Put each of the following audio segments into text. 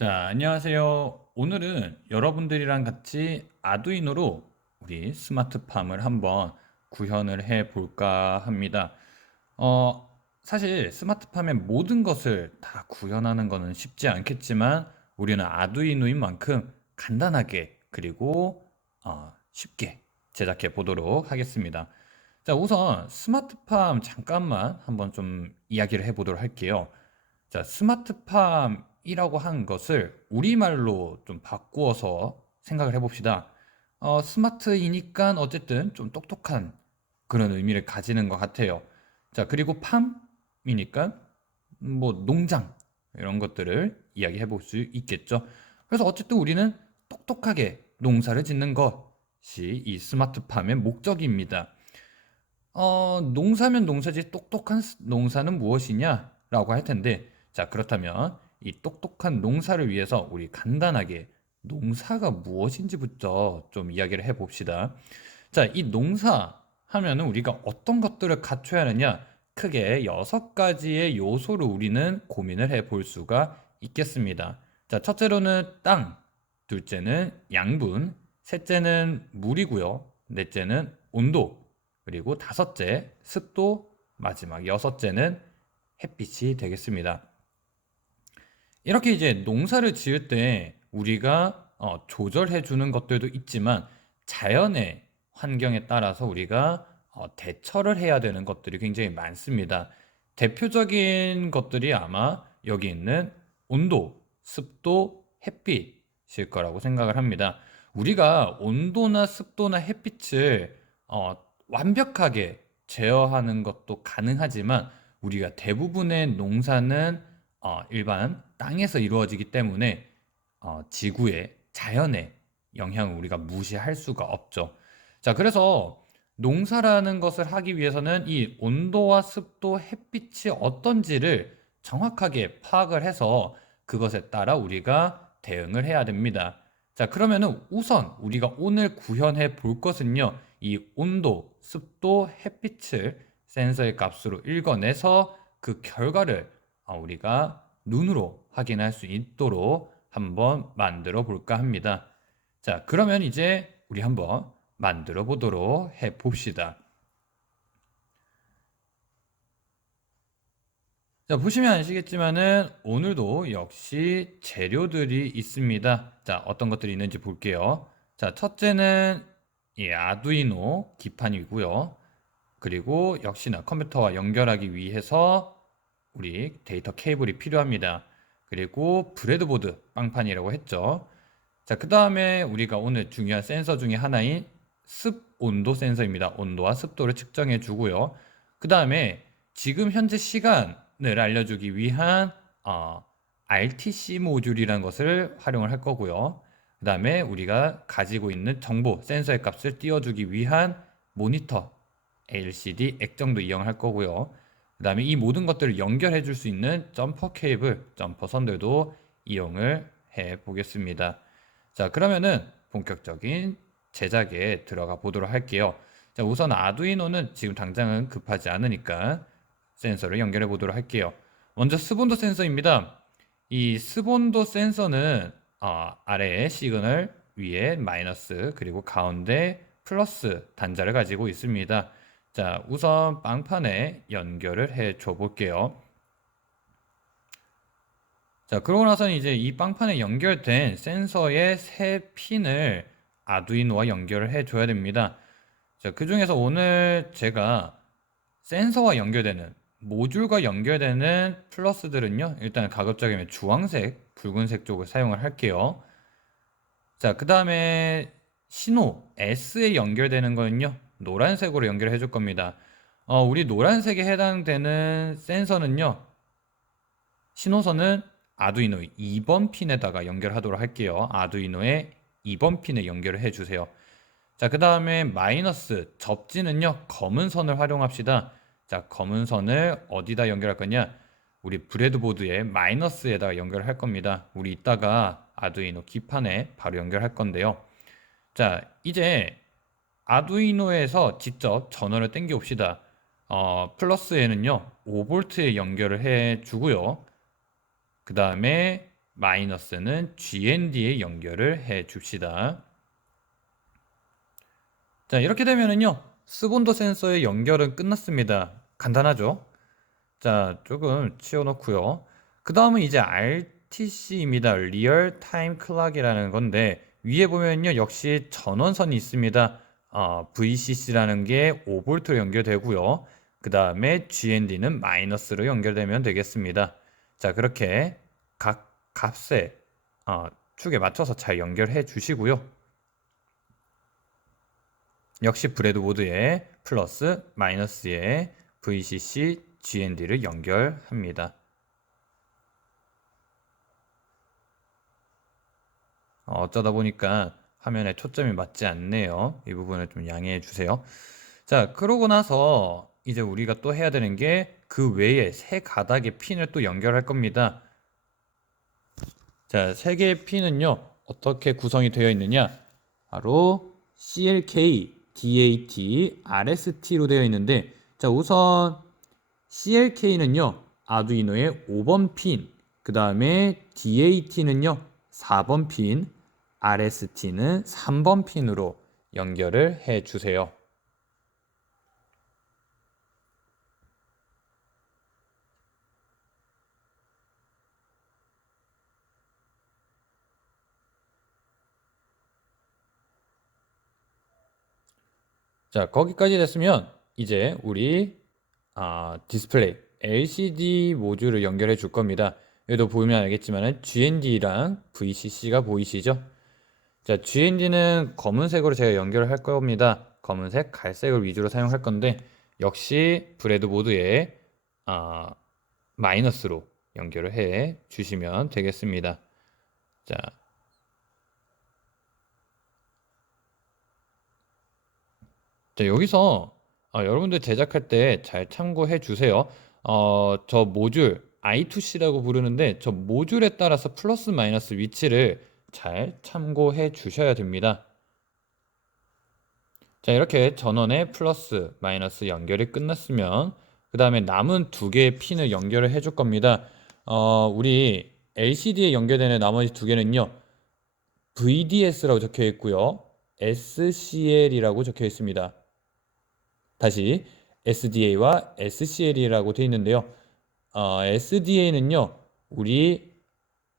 자, 안녕하세요. 오늘은 여러분들이랑 같이 아두이노로 우리 스마트팜을 한번 구현을 해 볼까 합니다. 사실 스마트팜의 모든 것을 다 구현하는 것은 쉽지 않겠지만 우리는 아두이노인 만큼 간단하게 그리고 쉽게 제작해 보도록 하겠습니다. 자, 우선 스마트팜 잠깐만 한번 좀 이야기를 해 보도록 할게요. 자, 스마트팜이라고 한 것을 우리말로 좀 바꾸어서 생각을 해봅시다. 스마트이니까 어쨌든 좀 똑똑한 그런 의미를 가지는 것 같아요. 자, 그리고 팜이니까 뭐 농장 이런 것들을 이야기해 볼 수 있겠죠. 그래서 어쨌든 우리는 똑똑하게 농사를 짓는 것이 이 스마트팜의 목적입니다. 농사면 농사지 똑똑한 농사는 무엇이냐라고 할 텐데, 자, 그렇다면 이 똑똑한 농사를 위해서 우리 간단하게 농사가 무엇인지부터 좀 이야기를 해봅시다. 자, 이 농사 하면은 우리가 어떤 것들을 갖춰야 하느냐? 크게 6가지의 요소를 우리는 고민을 해볼 수가 있겠습니다. 자, 첫째로는 땅, 둘째는 양분, 셋째는 물이고요. 넷째는 온도, 그리고 다섯째 습도, 마지막 여섯째는 햇빛이 되겠습니다. 이렇게 이제 농사를 지을 때 우리가 조절해 주는 것들도 있지만 자연의 환경에 따라서 우리가 대처를 해야 되는 것들이 굉장히 많습니다. 대표적인 것들이 아마 여기 있는 온도, 습도, 햇빛일 거라고 생각을 합니다. 우리가 온도나 습도나 햇빛을 완벽하게 제어하는 것도 가능하지만 우리가 대부분의 농사는 일반 땅에서 이루어지기 때문에 지구의 자연의 영향을 우리가 무시할 수가 없죠. 자, 그래서 농사라는 것을 하기 위해서는 이 온도와 습도, 햇빛이 어떤지를 정확하게 파악을 해서 그것에 따라 우리가 대응을 해야 됩니다. 자, 그러면은 우선 우리가 오늘 구현해 볼 것은요, 이 온도, 습도, 햇빛을 센서의 값으로 읽어내서 그 결과를 우리가 눈으로 확인할 수 있도록 한번 만들어 볼까 합니다. 자, 그러면 이제 우리 한번 만들어 보도록 해 봅시다. 자, 보시면 아시겠지만은 오늘도 역시 재료들이 있습니다. 자, 어떤 것들이 있는지 볼게요. 자, 첫째는 이 아두이노 기판이고요. 그리고 역시나 컴퓨터와 연결하기 위해서 우리 데이터 케이블이 필요합니다. 그리고 브레드보드 빵판이라고 했죠. 자, 그 다음에 우리가 오늘 중요한 센서 중에 하나인 습 온도 센서입니다. 온도와 습도를 측정해 주고요. 그 다음에 지금 현재 시간을 알려주기 위한 RTC 모듈이라는 것을 활용을 할 거고요. 그 다음에 우리가 가지고 있는 정보, 센서의 값을 띄워주기 위한 모니터, LCD, 액정도 이용할 거고요. 그 다음에 이 모든 것들을 연결해 줄 수 있는 점퍼 케이블, 점퍼 선들도 이용을 해 보겠습니다. 자, 그러면은 본격적인 제작에 들어가 보도록 할게요. 자, 우선 아두이노는 지금 당장은 급하지 않으니까 센서를 연결해 보도록 할게요. 먼저 스본도 센서입니다. 이 스본도 센서는 아래에 시그널, 위에 마이너스, 그리고 가운데 플러스 단자를 가지고 있습니다. 자, 우선 빵판에 연결을 해 줘 볼게요. 자, 그러고 나서는 이제 이 빵판에 연결된 센서의 세 핀을 아두이노와 연결을 해 줘야 됩니다. 자, 그 중에서 오늘 제가 센서와 연결되는 모듈과 연결되는 플러스들은요, 일단 가급적이면 주황색, 붉은색 쪽을 사용을 할게요. 자, 그 다음에 신호 S에 연결되는 거는요, 노란색으로 연결해 줄 겁니다. 우리 노란색에 해당되는 센서는요, 신호선은 아두이노 2번 핀에다가 연결하도록 할게요. 아두이노의 2번 핀에 연결을 해주세요. 자, 그 다음에 마이너스 접지는요, 검은 선을 활용합시다. 자, 검은 선을 어디다 연결할 거냐? 우리 브레드보드의 마이너스에다가 연결할 겁니다. 우리 이따가 아두이노 기판에 바로 연결할 건데요. 자, 이제 아두이노에서 직접 전원을 땡겨 옵시다. 플러스에는요, 5V에 연결을 해 주고요. 그 다음에 마이너스는 GND에 연결을 해 줍시다. 자, 이렇게 되면은요, 스본더 센서의 연결은 끝났습니다. 간단하죠? 자, 조금 치워놓고요. 그 다음은 이제 RTC입니다. Real Time Clock이라는 건데, 위에 보면요, 역시 전원선이 있습니다. VCC라는 게 5V로 연결되고요. 그 다음에 GND는 마이너스로 연결되면 되겠습니다. 자, 그렇게 각 값에 축에 맞춰서 잘 연결해 주시고요. 역시 브레드보드에 플러스 마이너스에 VCC, GND를 연결합니다. 어쩌다 보니까 화면에 초점이 맞지 않네요. 이 부분을 좀 양해해 주세요. 자, 그러고 나서 이제 우리가 또 해야 되는 게 그 외에 세 가닥의 핀을 또 연결할 겁니다. 자, 세 개의 핀은요, 어떻게 구성이 되어 있느냐? 바로 CLK, DAT, RST로 되어 있는데, 자, 우선 CLK는요, 아두이노의 5번 핀, 그 다음에 DAT는요, 4번 핀, RST는 3번 핀으로 연결을 해 주세요. 자, 거기까지 됐으면 이제 우리 디스플레이 LCD 모듈을 연결해 줄 겁니다. 여기도 보면 알겠지만 GND랑 VCC가 보이시죠? 자, GND는 검은색으로 제가 연결을 할 겁니다. 검은색, 갈색을 위주로 사용할 건데 역시 브레드보드에 아, 마이너스로 연결을 해 주시면 되겠습니다. 자, 여기서 여러분들 제작할 때 잘 참고해 주세요. 저 모듈 I2C라고 부르는데 저 모듈에 따라서 플러스 마이너스 위치를 잘 참고해 주셔야 됩니다. 자, 이렇게 전원에 플러스 마이너스 연결이 끝났으면 그 다음에 남은 두 개의 핀을 연결을 해줄 겁니다. 우리 LCD에 연결되는 나머지 두 개는요, VDS라고 적혀 있고요, SCL이라고 적혀 있습니다. 다시 SDA와 SCL이라고 되어 있는데요. SDA는요, 우리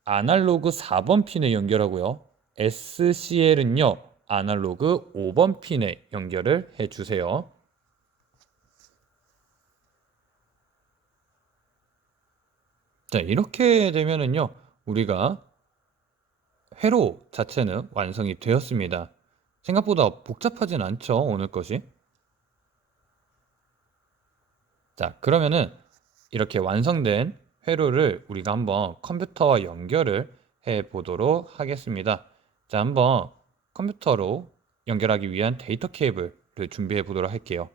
아날로그 4번 핀에 연결하고요. SCL은요, 아날로그 5번 핀에 연결을 해주세요. 자, 이렇게 되면은요, 우리가 회로 자체는 완성이 되었습니다. 생각보다 복잡하진 않죠, 오늘 것이. 자, 그러면은 이렇게 완성된 회로를 우리가 한번 컴퓨터와 연결을 해 보도록 하겠습니다. 자, 한번 컴퓨터로 연결하기 위한 데이터 케이블을 준비해 보도록 할게요.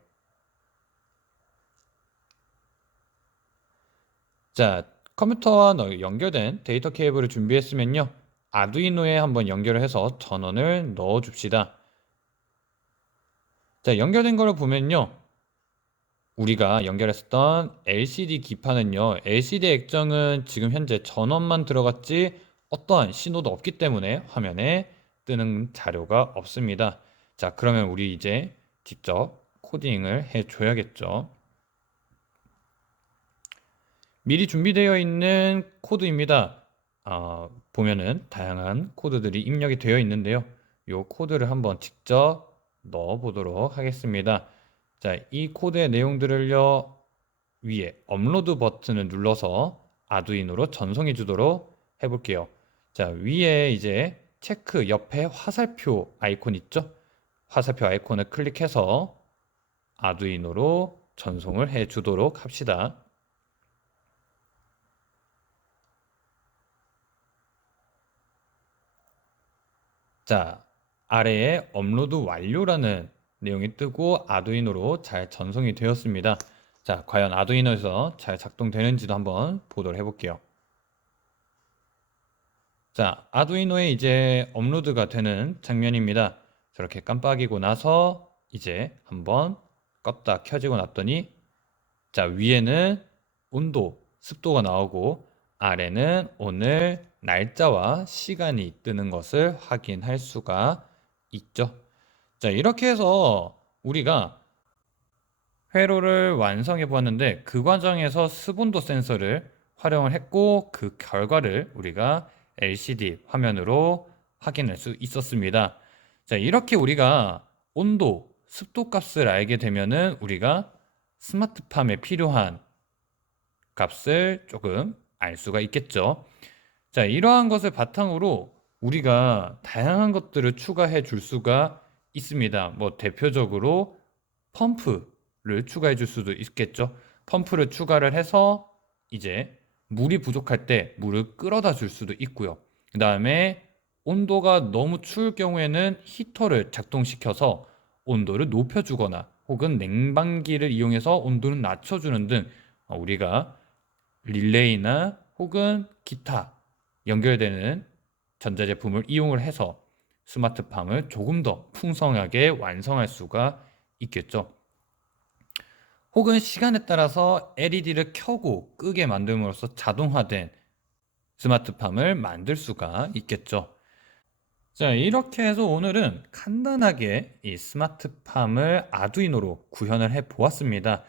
자, 컴퓨터와 연결된 데이터 케이블을 준비했으면요, 아두이노에 한번 연결을 해서 전원을 넣어 줍시다. 자, 연결된 걸 보면요, 우리가 연결했었던 LCD 기판은요, LCD 액정은 지금 현재 전원만 들어갔지 어떠한 신호도 없기 때문에 화면에 뜨는 자료가 없습니다. 자, 그러면 우리 이제 직접 코딩을 해 줘야겠죠. 미리 준비되어 있는 코드입니다. 보면은 다양한 코드들이 입력이 되어 있는데요. 이 코드를 한번 직접 넣어 보도록 하겠습니다. 자, 이 코드의 내용들을요, 위에 업로드 버튼을 눌러서 아두이노로 전송해 주도록 해볼게요. 자, 위에 이제 체크 옆에 화살표 아이콘 있죠? 화살표 아이콘을 클릭해서 아두이노로 전송을 해 주도록 합시다. 자, 아래에 업로드 완료라는 내용이 뜨고 아두이노로 잘 전송이 되었습니다. 자, 과연 아두이노에서 잘 작동되는지도 한번 보도록 해볼게요. 자, 아두이노에 이제 업로드가 되는 장면입니다. 저렇게 깜빡이고 나서 이제 한번 껐다 켜지고 났더니 자, 위에는 온도, 습도가 나오고 아래는 오늘 날짜와 시간이 뜨는 것을 확인할 수가 있죠. 자, 이렇게 해서 우리가 회로를 완성해 보았는데 그 과정에서 습온도 센서를 활용을 했고 그 결과를 우리가 LCD 화면으로 확인할 수 있었습니다. 자, 이렇게 우리가 온도, 습도 값을 알게 되면은 우리가 스마트팜에 필요한 값을 조금 알 수가 있겠죠. 자, 이러한 것을 바탕으로 우리가 다양한 것들을 추가해 줄 수가 있습니다. 뭐 대표적으로 펌프를 추가해 줄 수도 있겠죠. 펌프를 추가를 해서 이제 물이 부족할 때 물을 끌어다 줄 수도 있고요. 그 다음에 온도가 너무 추울 경우에는 히터를 작동시켜서 온도를 높여주거나 혹은 냉방기를 이용해서 온도를 낮춰주는 등 우리가 릴레이나 혹은 기타 연결되는 전자제품을 이용을 해서 스마트팜을 조금 더 풍성하게 완성할 수가 있겠죠. 혹은 시간에 따라서 LED를 켜고 끄게 만듦으로써 자동화된 스마트팜을 만들 수가 있겠죠. 자, 이렇게 해서 오늘은 간단하게 이 스마트팜을 아두이노로 구현을 해 보았습니다.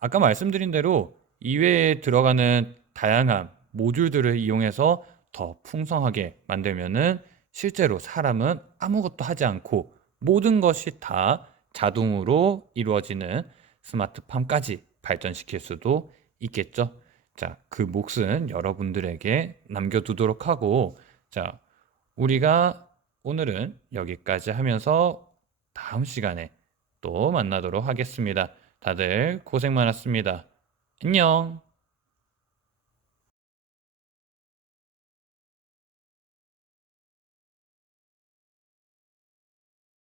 아까 말씀드린 대로 이외에 들어가는 다양한 모듈들을 이용해서 더 풍성하게 만들면은 실제로 사람은 아무것도 하지 않고 모든 것이 다 자동으로 이루어지는 스마트팜까지 발전시킬 수도 있겠죠. 자, 그 몫은 여러분들에게 남겨두도록 하고, 자, 우리가 오늘은 여기까지 하면서 다음 시간에 또 만나도록 하겠습니다. 다들 고생 많았습니다. 안녕.